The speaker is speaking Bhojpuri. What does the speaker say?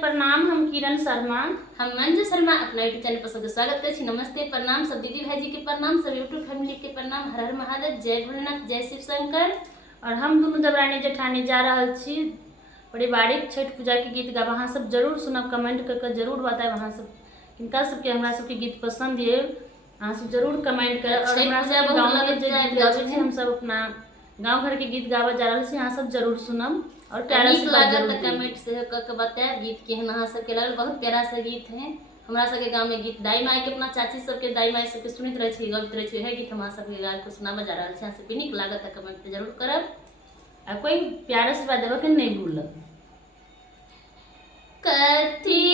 प्रणाम। हम किरण शर्मा, हम मंजू शर्मा अपना यूट्यूब चैनल पर सबके स्वागत करते। नमस्ते, प्रणाम सब दीदी भाई जी के प्रणाम, सब यूट्यूब फैमिली के प्रणाम। हर हर महादेव, जय भोलेनाथ, जय शिव शंकर। और हम दोनों देवरानी जेठानी जा रहल छी पारिवारिक छठ पूजा के गीत गाब। अहाँ सब जरूर सुनब, कमेंट करके जरूर बताएब अहाँ सब किनका सबके हमरा सबके गीत पसंद ये। अहाँ सब जरूर कमेंट करब। और हमरा सब गाँव में जे गीत गाबै छी, हम सब अपना गाँव घर के गीत गाबे जा रहल छी, अहाँ सब जरूर सुनब और प्यारा से लागत कमेंट से करके बताएब गीत केहन अहाँ सबके लगल। बहुत प्यारा सा गीत है। हमरा सबके गाँव में गीत दाई माई के अपना चाची सबके दाई माई सबके सुनैत रहे छी, गबैत रहे छी, वह गीत हमरा सबके गाय को सुनाबे जा रहल छी। अहाँ सबके नीक लागत कमेंट जरूर करब और कोई प्यारा से बात देबे के नहीं भूलब। कथी